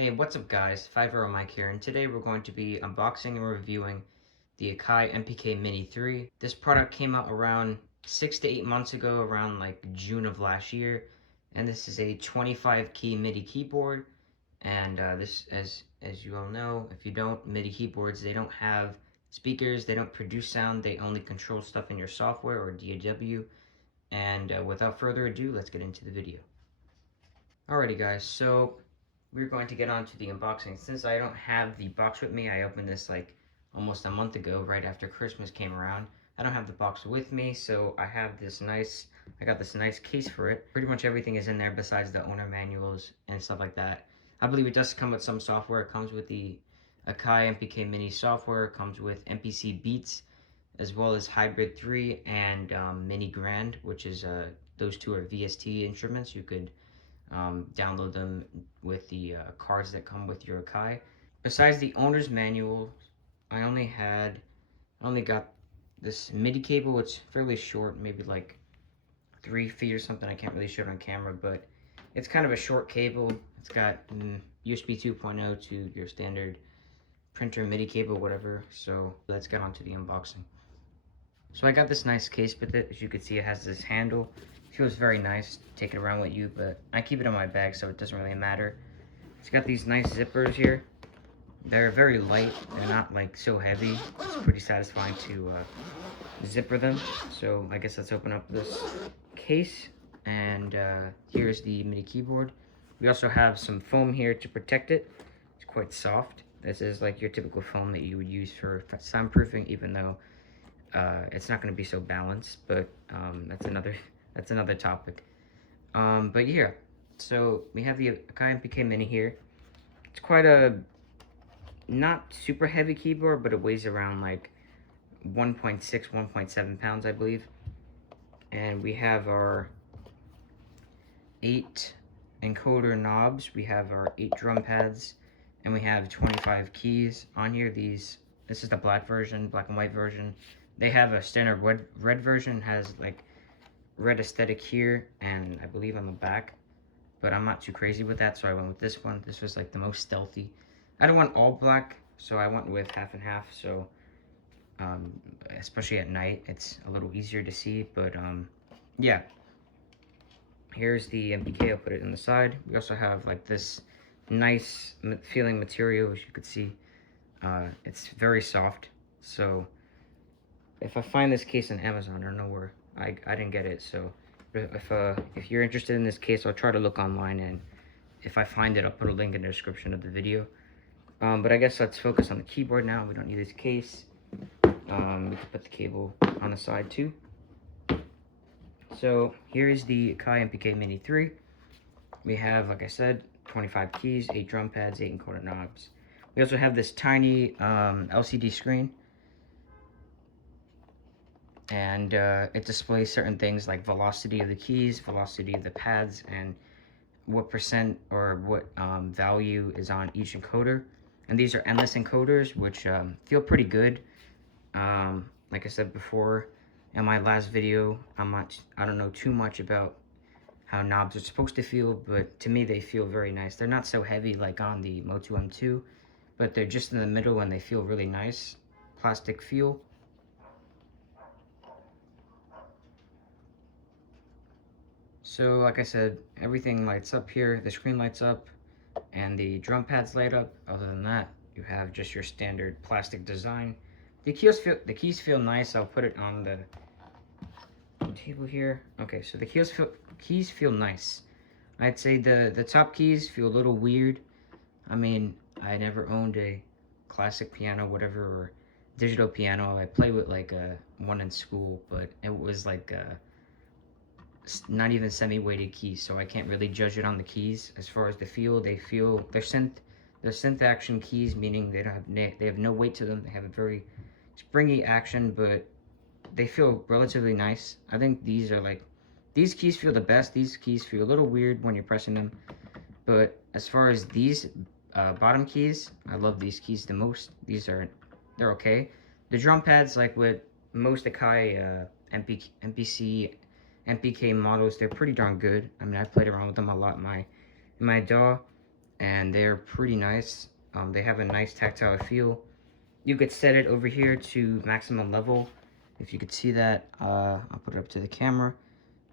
Hey, what's up guys? 50 Mike here, and today we're going to be unboxing and reviewing the Akai MPK Mini 3. This product came out around 6 to 8 months ago, around like June of last year, and this is a 25 key MIDI keyboard. And this, as you all know, if you don't, MIDI keyboards, they don't have speakers, they don't produce sound, they only control stuff in your software or DAW. And without further ado, let's get into the video. Alrighty guys, so we're going to get on to the unboxing. Since I don't have the box with me, I opened this like almost a month ago, right after Christmas came around. I don't have the box with me, so I got this nice case for it. Pretty much everything is in there besides the owner manuals and stuff like that. I believe it does come with some software. It comes with the Akai MPK Mini software. It comes with MPC Beats, as well as Hybrid 3 and Mini Grand, which is, those two are VST instruments. You could download them with the cards that come with your Akai. Besides the owner's manual, I only got this MIDI cable. It's fairly short, maybe like 3 feet or something. I can't really show it on camera, but it's kind of a short cable. It's got USB 2.0 to your standard printer MIDI cable, whatever. So let's get on to the unboxing. So I got this nice case with it. As you can see, it has this handle. It feels very nice to take it around with you, but I keep it in my bag, so it doesn't really matter. It's got these nice zippers here. They're very light. They're not like so heavy. It's pretty satisfying to zipper them. So I guess let's open up this case. And here's the MIDI keyboard. We also have some foam here to protect it. It's quite soft. This is like your typical foam that you would use for soundproofing, even though it's not going to be so balanced, but that's another topic. But yeah, so we have the Akai MPK Mini here. It's quite a not super heavy keyboard, but it weighs around like 1.6, 1.7 pounds, I believe. And we have our 8 encoder knobs. We have our 8 drum pads, and we have 25 keys on here. This is the black version, black and white version. They have a standard red version, has like red aesthetic here and I believe on the back, but I'm not too crazy with that, so I went with this one. This was like the most stealthy. I don't want all black, so I went with half and half, so especially at night it's a little easier to see. But yeah, here's the MPK. I'll put it in the side. We also have like this nice feeling material, as you could see. It's very soft, so if I find this case on Amazon, I don't know where, I didn't get it, so if you're interested in this case, I'll try to look online, and if I find it, I'll put a link in the description of the video. But I guess let's focus on the keyboard now. We don't need this case. We can put the cable on the side too. So here is the Akai MPK Mini 3. We have, like I said, 25 keys, 8 drum pads, 8 encoder knobs. We also have this tiny LCD screen, and it displays certain things like velocity of the keys, velocity of the pads, and what percent or what value is on each encoder. And these are endless encoders, which feel pretty good. Like I said before in my last video, I don't know too much about how knobs are supposed to feel, but to me they feel very nice. They're not so heavy like on the Moto M2, but they're just in the middle and they feel really nice. Plastic feel. So like I said, everything lights up here. The screen lights up and the drum pads light up. Other than that, you have just your standard plastic design. The keys feel nice. I'll put it on the table here. Okay, so the keys feel nice. I'd say the top keys feel a little weird. I mean, I never owned a classic piano, whatever, or digital piano. I played with like one in school, but it was like not even semi-weighted keys, so I can't really judge it on the keys. As far as the feel, they're synth action keys, meaning they have no weight to them. They have a very springy action, but they feel relatively nice. I think these keys feel the best. These keys feel a little weird when you're pressing them, but as far as these bottom keys, I love these keys the most. They're okay. The drum pads, like with most Akai MPK models, they're pretty darn good. I mean, I've played around with them a lot in my DAW, and they're pretty nice. They have a nice tactile feel. You could set it over here to maximum level. If you could see that, I'll put it up to the camera.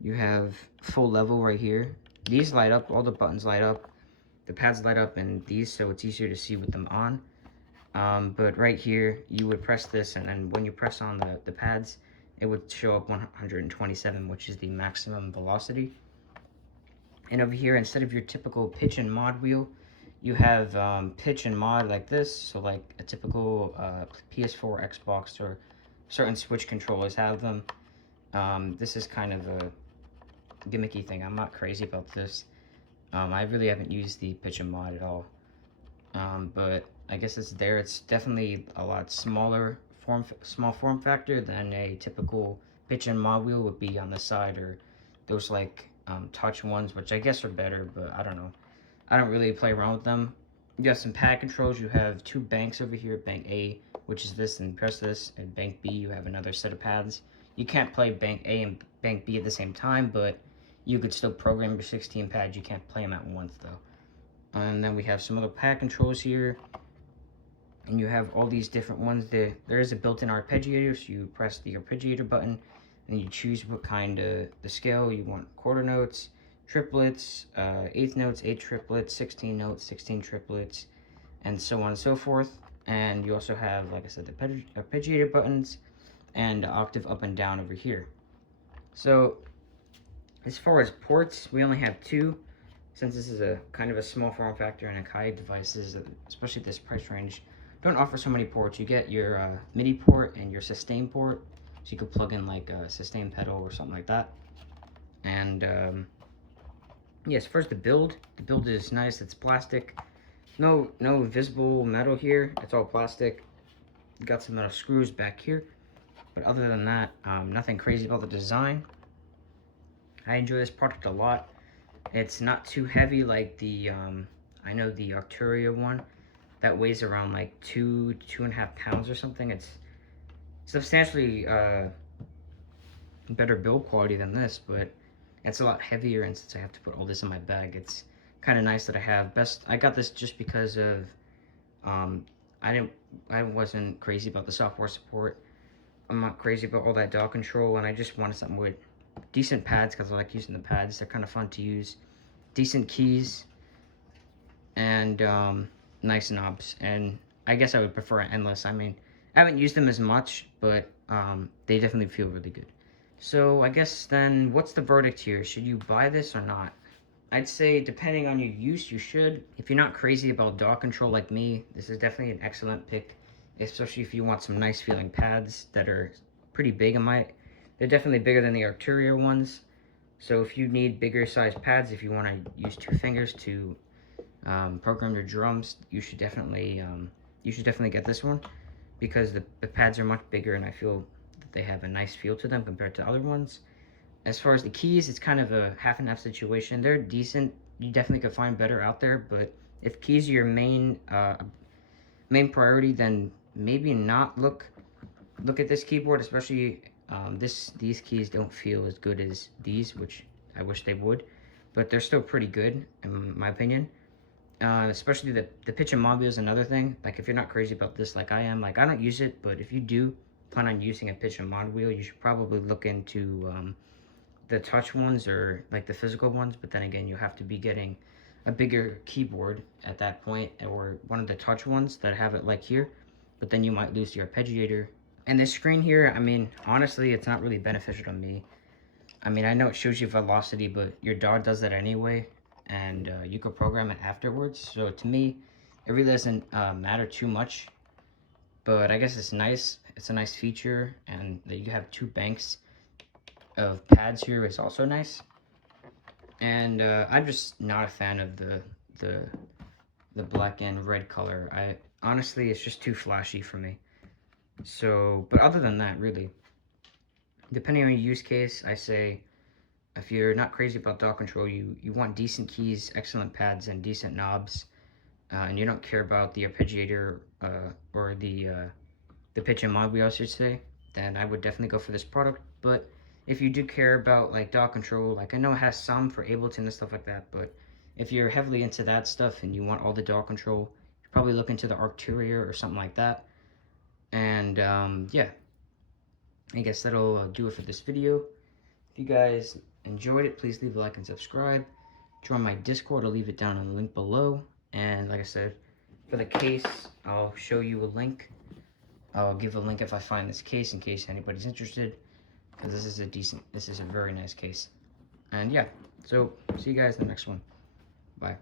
You have full level right here. These light up, all the buttons light up, the pads light up, and these, so it's easier to see with them on. But right here, you would press this, and then when you press on the pads, it would show up 127, which is the maximum velocity. And over here, instead of your typical pitch and mod wheel, you have pitch and mod like this. So like a typical PS4, Xbox, or certain Switch controllers have them. This is kind of a gimmicky thing. I'm not crazy about this. I really haven't used the pitch and mod at all. But I guess it's there. It's definitely a lot smaller small form factor than a typical pitch and mod wheel would be on the side, or those like touch ones, which I guess are better, but I don't know. I don't really play around with them. You have some pad controls. You have two banks over here. Bank A, which is this, and press this, and bank B, you have another set of pads. You can't play bank A and bank B at the same time, but you could still program your 16 pads. You can't play them at once though. And then we have some other pad controls here, and you have all these different ones. There is a built-in arpeggiator, so you press the arpeggiator button and you choose what kind of the scale you want: quarter notes, triplets, eighth notes, 8 triplets, 16 notes, 16 triplets, and so on and so forth. And you also have, like I said, the arpeggiator buttons and octave up and down over here. So as far as ports, we only have 2, since this is a kind of a small form factor, and Akai devices, especially this price range, don't offer so many ports. You get your MIDI port and your sustain port, so you could plug in like a sustain pedal or something like that. And yes, first the build is nice. It's plastic, no visible metal here. It's all plastic. Got some metal screws back here, but other than that, nothing crazy about the design. I enjoy this product a lot. It's not too heavy like the I know the Arturia one that weighs around like 2.5 pounds or something. It's substantially better build quality than this, but it's a lot heavier, and since I have to put all this in my bag, it's kind of nice that I have. I got this just because of I wasn't crazy about the software support. I'm not crazy about all that DAW control, and I just wanted something with decent pads, because I like using the pads. They're kind of fun to use, decent keys, and nice knobs. And I guess I would prefer Endless. I mean, I haven't used them as much, but they definitely feel really good. So I guess then, what's the verdict here? Should you buy this or not? I'd say, depending on your use, you should. If you're not crazy about DAW control like me, this is definitely an excellent pick, especially if you want some nice feeling pads that are pretty big. They're definitely bigger than the Arturia ones. So if you need bigger size pads, if you want to use 2 fingers to program your drums, you should definitely get this one, because the pads are much bigger, and I feel that they have a nice feel to them compared to other ones. As far as the keys, it's kind of a half and half situation. They're decent. You definitely could find better out there, but if keys are your main priority, then maybe not look at this keyboard. Especially these keys don't feel as good as these, which I wish they would, but they're still pretty good in my opinion. Especially the pitch and mod wheel is another thing. Like, if you're not crazy about this like I am, like, I don't use it, but if you do plan on using a pitch and mod wheel, you should probably look into the touch ones, or like the physical ones. But then again, you have to be getting a bigger keyboard at that point, or one of the touch ones that have it like here, but then you might lose your arpeggiator. And this screen here, I mean, honestly, it's not really beneficial to me. I mean, I know it shows you velocity, but your DAW does that anyway, and you could program it afterwards. So to me, it really doesn't matter too much, but I guess it's nice. It's a nice feature, and that you have 2 banks of pads here is also nice. And I'm just not a fan of the black and red color. Honestly, it's just too flashy for me. So, but other than that, really, depending on your use case, I say, if you're not crazy about DAW control, you want decent keys, excellent pads, and decent knobs, and you don't care about the arpeggiator or the pitch and mod wheel, I should say, then I would definitely go for this product. But if you do care about like DAW control, like, I know it has some for Ableton and stuff like that, but If you're heavily into that stuff and you want all the door control, you're probably looking to the Arpeggio or something like that. And yeah, I guess that'll do it for this video. If you guys enjoyed it, please leave a like and subscribe. Join my Discord, I'll leave it down in the link below. And like I said, for the case, I'll show you a link. I'll give a link if I find this case in case anybody's interested, because this is a very nice case. And yeah, so see you guys in the next one. Bye.